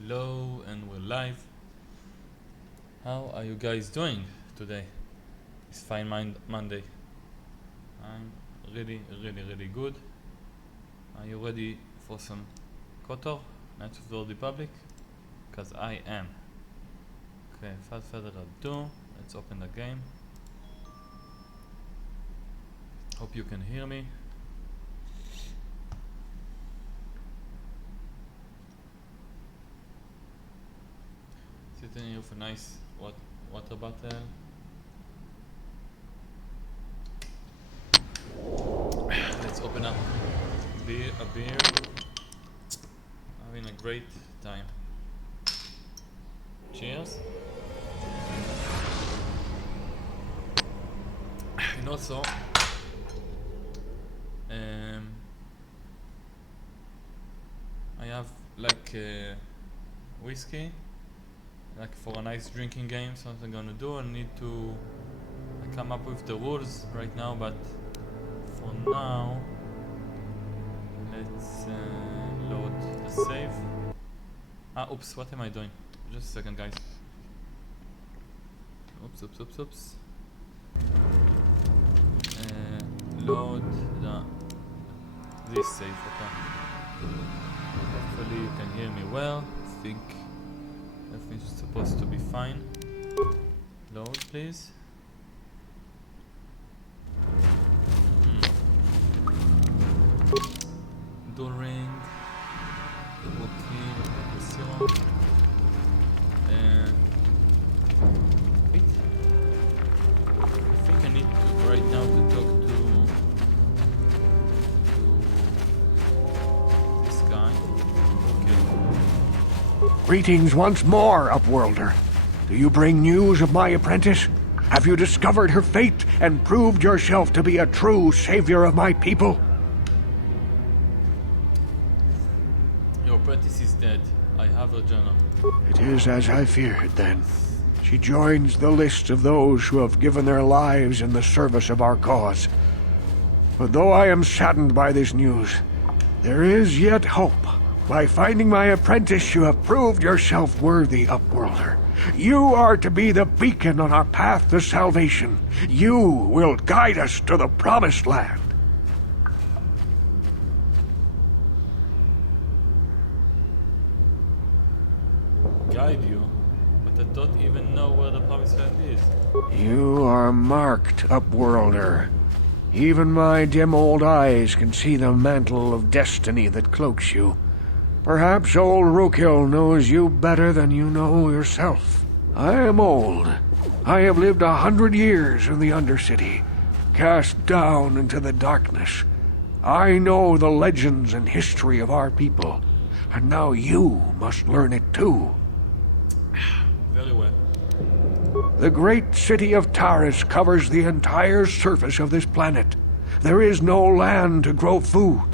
Hello, and we're live. How are you guys doing today? It's Fine Mind Monday. I'm really good. Are you ready for some Kotor, Knights of the Old Republic? Because I am. Okay, without further ado, let's open the game. Hope you can hear me. Sitting here with a nice water bottle. Let's open up a beer. Having a great time. Cheers. And also, I have like whiskey, like for a nice drinking game. So what I'm gonna do, I need to come up with the rules right now, but for now, let's load the save. Oops, what am I doing? Just a second, guys. Oops. Load this save, okay. Hopefully you can hear me well. I think everything's supposed to be fine. Load, please. Dual ring. Okay, wait. I think I need to right now to talk to this guy. Okay. Greetings once more, Upworlder. Do you bring news of my apprentice? Have you discovered her fate and proved yourself to be a true savior of my people? Your apprentice is dead. I have her journal. It is as I feared, then. She joins the list of those who have given their lives in the service of our cause. But though I am saddened by this news, there is yet hope. By finding my apprentice, you have proved yourself worthy, Upworlder. You are to be the beacon on our path to salvation. You will guide us to the Promised Land. Guide you? But I don't even know where the Promised Land is. You are marked, Upworlder. Even my dim old eyes can see the mantle of destiny that cloaks you. Perhaps old Rookhill knows you better than you know yourself. I am old. I have lived 100 years in the Undercity, cast down into the darkness. I know the legends and history of our people, and now you must learn it too. Very well. The great city of Taris covers the entire surface of this planet. There is no land to grow food.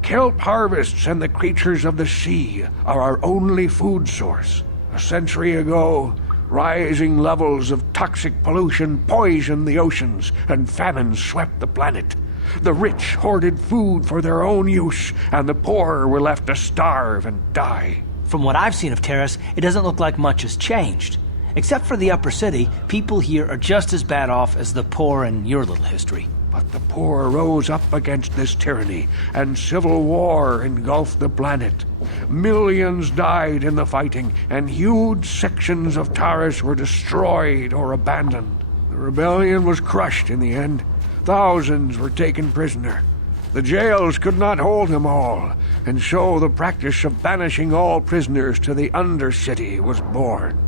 Kelp harvests and the creatures of the sea are our only food source. A century ago, rising levels of toxic pollution poisoned the oceans, and famine swept the planet. The rich hoarded food for their own use, and the poor were left to starve and die. From what I've seen of Terrace, it doesn't look like much has changed. Except for the upper city, people here are just as bad off as the poor in your little history. But the poor rose up against this tyranny, and civil war engulfed the planet. Millions died in the fighting, and huge sections of Taris were destroyed or abandoned. The rebellion was crushed in the end. Thousands were taken prisoner. The jails could not hold them all, and so the practice of banishing all prisoners to the Undercity was born.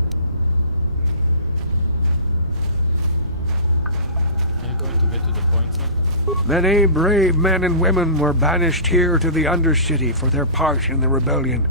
Many brave men and women were banished here to the Undercity for their part in the rebellion.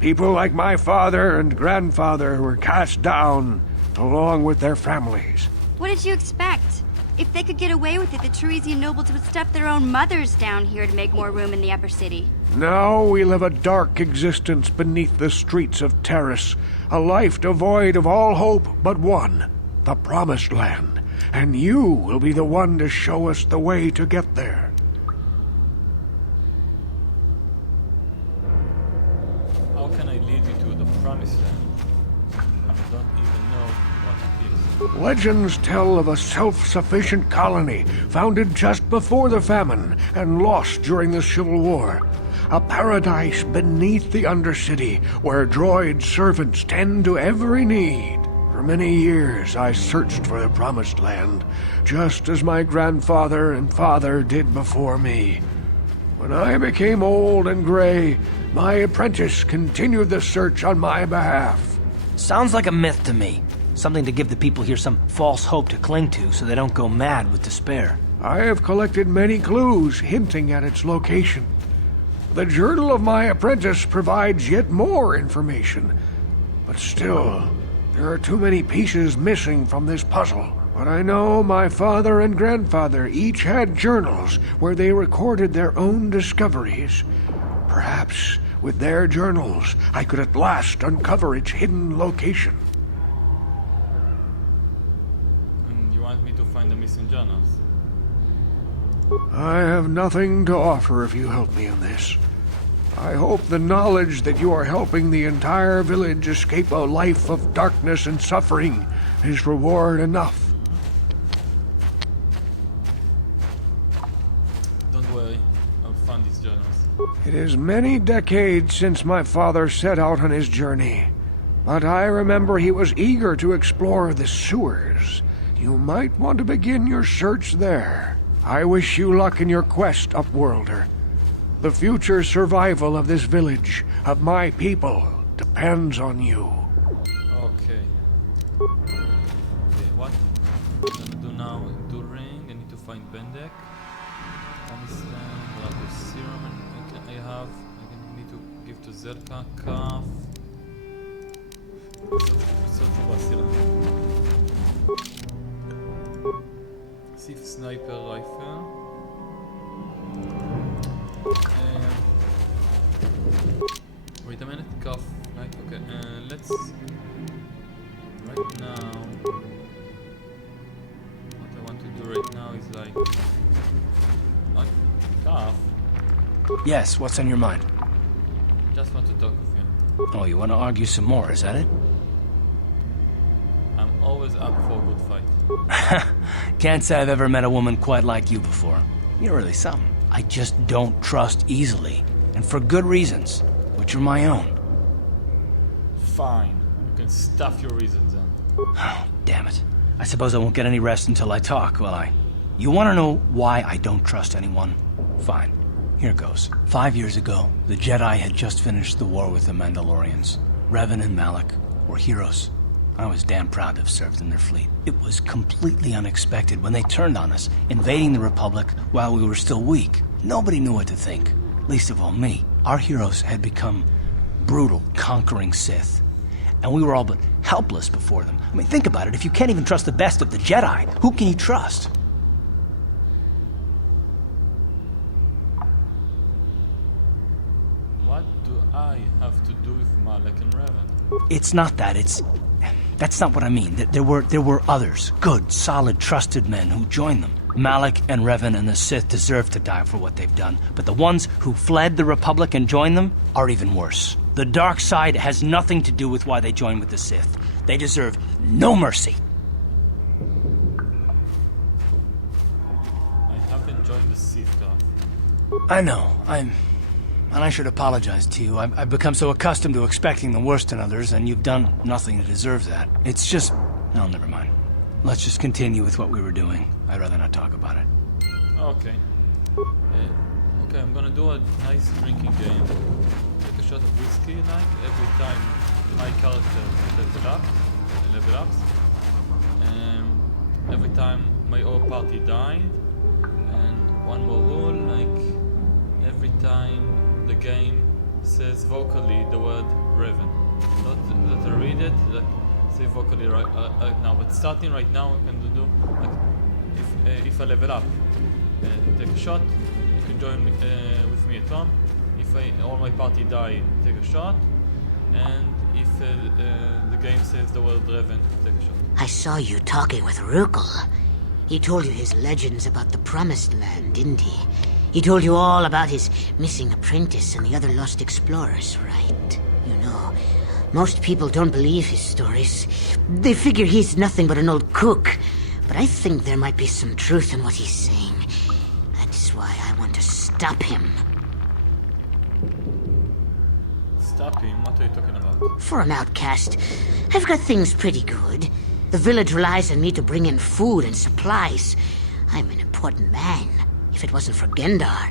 People like my father and grandfather were cast down, along with their families. What did you expect? If they could get away with it, the Teresian nobles would stuff their own mothers down here to make more room in the upper city. Now we live a dark existence beneath the streets of Taris, a life devoid of all hope but one, the Promised Land. And you will be the one to show us the way to get there. lead you to the promised land. I don't even know what it is. Legends tell of a self-sufficient colony founded just before the famine and lost during the Civil War. A paradise beneath the Undercity where droid servants tend to every need. For many years I searched for the Promised Land, just as my grandfather and father did before me. When I became old and gray, my apprentice continued the search on my behalf. Sounds like a myth to me. Something to give the people here some false hope to cling to so they don't go mad with despair. I have collected many clues hinting at its location. The journal of my apprentice provides yet more information. But still, there are too many pieces missing from this puzzle. But I know my father and grandfather each had journals where they recorded their own discoveries. Perhaps with their journals, I could at last uncover its hidden location. And you want me to find the missing journals? I have nothing to offer if you help me in this. I hope the knowledge that you are helping the entire village escape a life of darkness and suffering is reward enough. Don't worry, I'll find these journals. It is many decades since my father set out on his journey, but I remember he was eager to explore the sewers. You might want to begin your search there. I wish you luck in your quest, Upworlder. The future survival of this village, of my people, depends on you. Okay. Okay, what I'm gonna do now? Do ring. I need to find Bendek. Promised land, what other serum I have. I need to give to Zerka. Calf. Search for Basila. Thief sniper rifle. Wait a minute, cuff. Like, okay, let's. Right now. What I want to do right now is like. Cuff. Yes, what's on your mind? Just want to talk with you. Oh, you want to argue some more, is that it? I'm always up for a good fight. Can't say I've ever met a woman quite like you before. You're really something. I just don't trust easily, and for good reasons, which are my own. Fine. You can stuff your reasons in. Oh, damn it. I suppose I won't get any rest until I talk, will I? You want to know why I don't trust anyone? Fine. Here goes. 5 years ago, the Jedi had just finished the war with the Mandalorians. Revan and Malak were heroes. I was damn proud to have served in their fleet. It was completely unexpected when they turned on us, invading the Republic while we were still weak. Nobody knew what to think, least of all me. Our heroes had become brutal, conquering Sith, and we were all but helpless before them. I mean, think about it. If you can't even trust the best of the Jedi, who can you trust? What do I have to do with Malak and Revan? It's not that, That's not what I mean. There were others, good, solid, trusted men who joined them. Malak and Revan and the Sith deserve to die for what they've done, but the ones who fled the Republic and joined them are even worse. The dark side has nothing to do with why they joined with the Sith. They deserve no mercy. I haven't joined the Sith, Cuff. I know, and I should apologize to you. I've become so accustomed to expecting the worst in others, and you've done nothing to deserve that. It's just... No, never mind. Let's just continue with what we were doing. I'd rather not talk about it. Okay. Okay, I'm gonna do a nice drinking game. Take a shot of whiskey, like, every time my character level ups. Every time my whole party died. And one more rule, like, every time the game says vocally the word Revan. Not that I read it, like, say vocally right now, but starting right now I can do like if I level up, take a shot. You can join with me at home. If all my party die, take a shot, and if the game says the word Revan, take a shot. I saw you talking with Rukel. He told you his legends about the Promised Land, didn't he? He told you all about his missing apprentice and the other lost explorers, right? You know, most people don't believe his stories. They figure he's nothing but an old cook. But I think there might be some truth in what he's saying. That's why I want to stop him. Stop him? What are you talking about? For an outcast, I've got things pretty good. The village relies on me to bring in food and supplies. I'm an important man. If it wasn't for Gendar,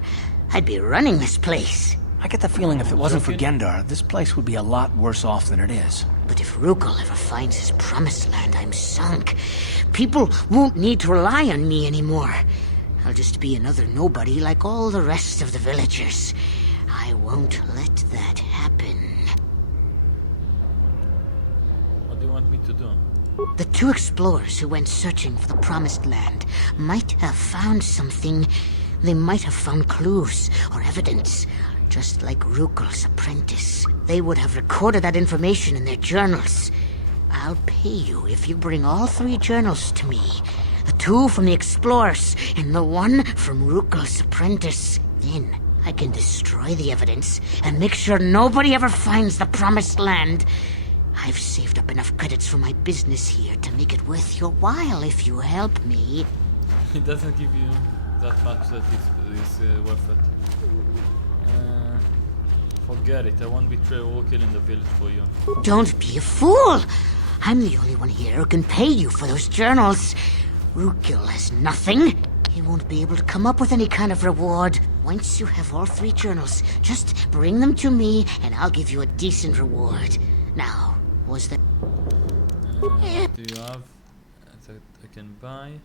I'd be running this place. I get the feeling if it wasn't for Gendar, this place would be a lot worse off than it is. But if Rukul ever finds his promised land, I'm sunk. People won't need to rely on me anymore. I'll just be another nobody like all the rest of the villagers. I won't let that happen. What do you want me to do? The two explorers who went searching for the promised land might have found something. They might have found clues or evidence, just like Rukul's apprentice. They would have recorded that information in their journals. I'll pay you if you bring all 3 journals to me. The 2 from the explorers and the 1 from Rukul's apprentice. Then I can destroy the evidence and make sure nobody ever finds the promised land. I've saved up enough credits for my business here to make it worth your while if you help me. It doesn't give you that much that is worth it. Forget it. I won't betray Rukul in the village for you. Don't be a fool! I'm the only one here who can pay you for those journals. Rukul has nothing. He won't be able to come up with any kind of reward. Once you have all 3 journals, just bring them to me and I'll give you a decent reward. Now, was there... What do you have that I can buy?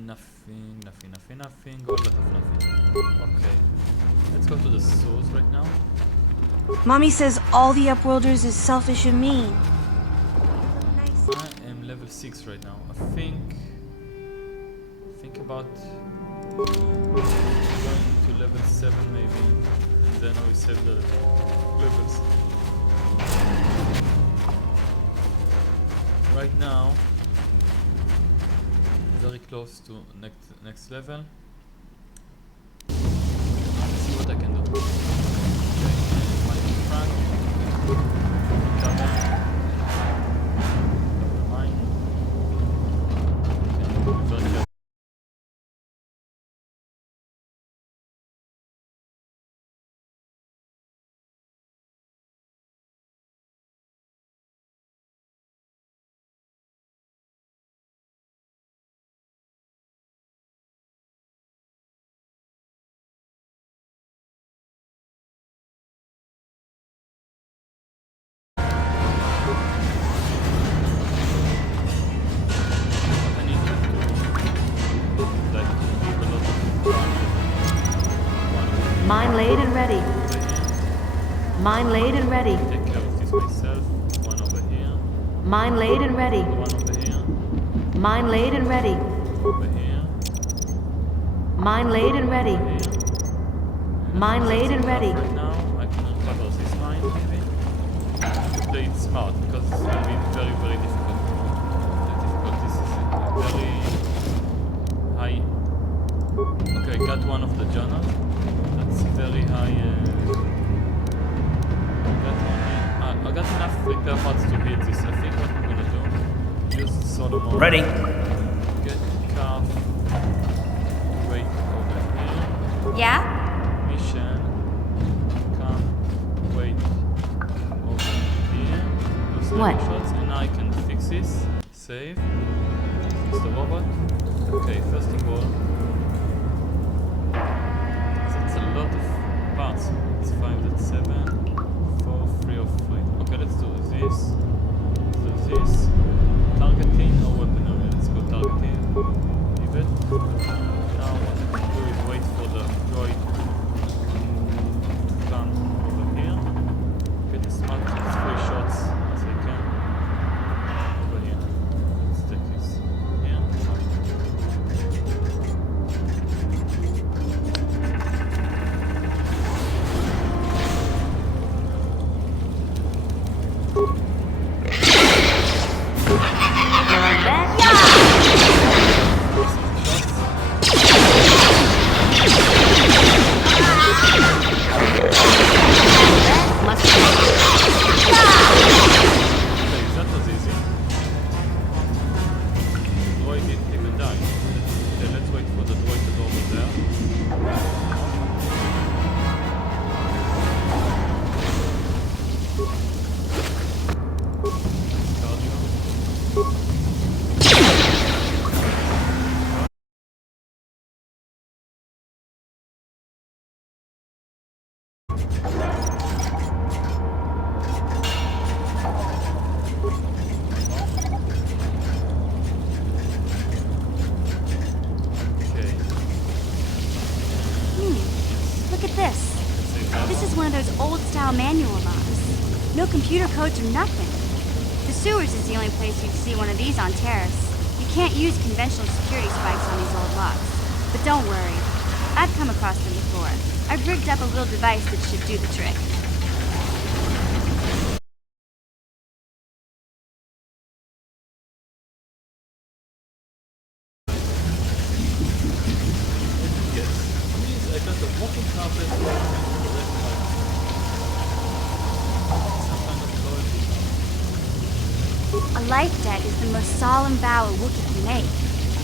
Nothing. A lot of nothing. Okay. Let's go to the source right now. Mommy says all the Upworlders is selfish and mean. I am level 6 right now. I think about going to level 7 maybe, and then I will save the levels. Right now, very close to next level. Let's see what I can do. Mine laid and ready. Mine laid and ready. Take care of this myself. One over here. Mine laid and ready. One over here. Mine laid and ready. Over here. Mine laid and ready. Here. Mine laid and ready. Right now, I can recover this mine maybe. I have to play it smart because it's going to be very, very difficult. This is very high. Okay, I got one of the journals. That's very high. I got enough repair parts to hit this. I think what I'm gonna do, use Solomon. Ready. Get calf. Wait over here. Yeah? Mission. Come. Wait over here. Do some What? shots, and I can fix this. Save. Fix the robot. Okay, first of all. That's a lot of parts. It's 5, that's 7, 4, 3 of 3. Okay, let's do this. Do this. Targeting or weaponry. Let's go targeting. Leave it. Now what I can do is wait for the droid to come over here. Get as much as 3 shots as I can. Over here. Let's take this here. This is one of those old-style manual locks. No computer codes or nothing. The sewers is the only place you'd see one of these on Terrace. You can't use conventional security spikes on these old locks. But don't worry. I've come across them before. I've rigged up a little device that should do the trick. Yes. Means I got a walking carpet and the rest of my some kind of loyalty. A life debt is the most solemn vow a Wookiee can make.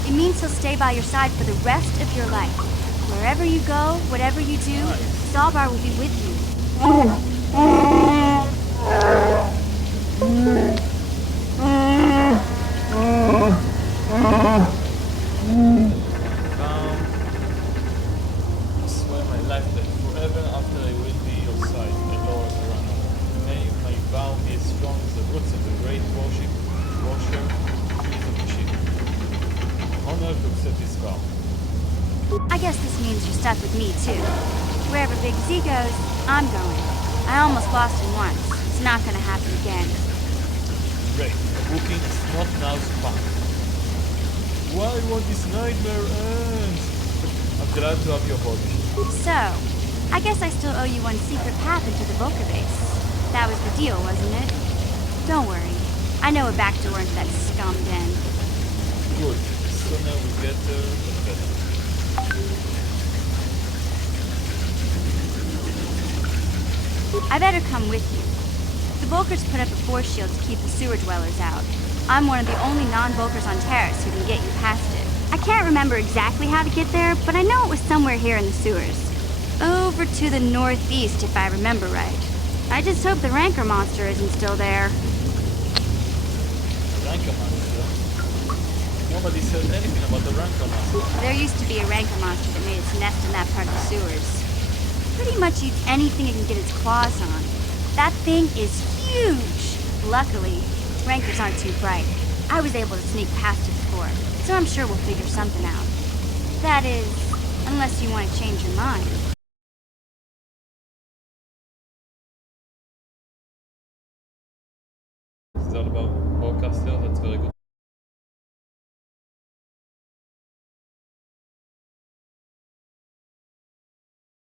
It means he'll stay by your side for the rest of your life. Wherever you go, whatever you do, Zalbar will be with you. I swear my life that forever after I will be your side, the Lord Serrano. May my vow be as strong as the roots of the great washer trees of the ship. Honor to accept this vow. I guess this means you're stuck with me, too. Wherever Big Z goes, I'm going. I almost lost him once. It's not gonna happen again. Great. The booking is not now spun. Why won't this nightmare end? I'm glad to have your body. So, I guess I still owe you one secret path into the Volker base. That was the deal, wasn't it? Don't worry. I know a back door into that scum den. Good. The sooner we get there, the better. I better come with you. The Volkers put up a force shield to keep the sewer dwellers out. I'm one of the only non-Volkers on Terrace who can get you past it. I can't remember exactly how to get there, but I know it was somewhere here in the sewers. Over to the northeast, if I remember right. I just hope the Rancor monster isn't still there. Rancor monster? Nobody said anything about the Rancor monster. There used to be a Rancor monster that made its nest in that part of the sewers. Pretty much eats anything it can get its claws on. That thing is huge! Luckily, Rancors aren't too bright. I was able to sneak past it before, so I'm sure we'll figure something out. That is, unless you want to change your mind. Is that about Bowcaster? That's very good.